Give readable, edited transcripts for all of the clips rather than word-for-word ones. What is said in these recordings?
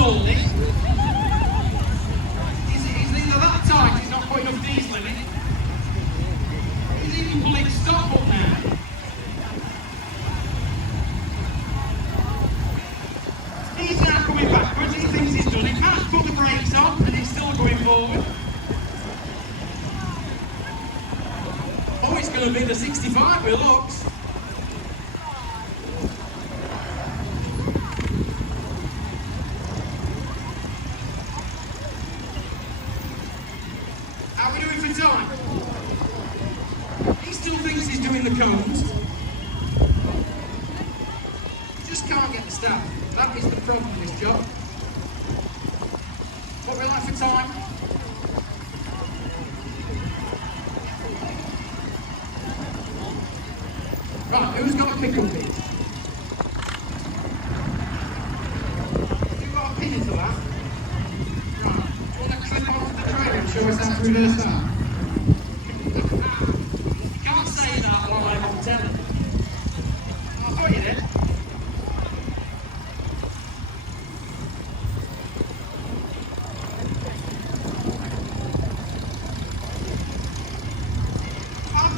stalled it. He's either that tight, he's not putting enough diesel in it. He's even pulling stop up now. He's now coming backwards, he thinks he's done it. Matt's put the brakes on and he's still going forward. Oh, it's going to be the 65 with looks. How are we doing for time? He still thinks he's doing the cones. He just can't get the staff. That is the problem with this job. What we like for time? Right, who's got a pick-up pin? You've got a pin into that? Right, do you want to clip onto the trailer and show us how to reverse that? You can't say that while I'm on telly. I thought you did.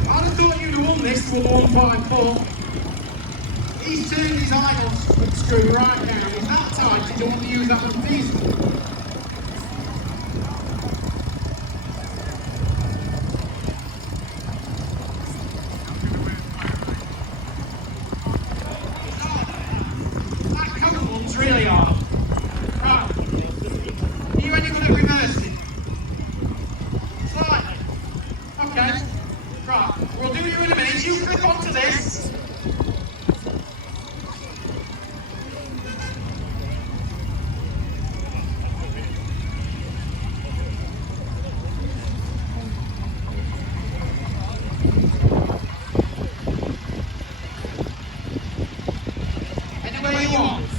I'd have thought you'd have won this to a 154. He's turned his idle screw right down. He's that tight, he don't want to use that much diesel. That coat one's really hard. Right. Are you any good at reversing? Slightly. Okay. Right, we'll do you in a minute. You clip onto this. Anywhere you want.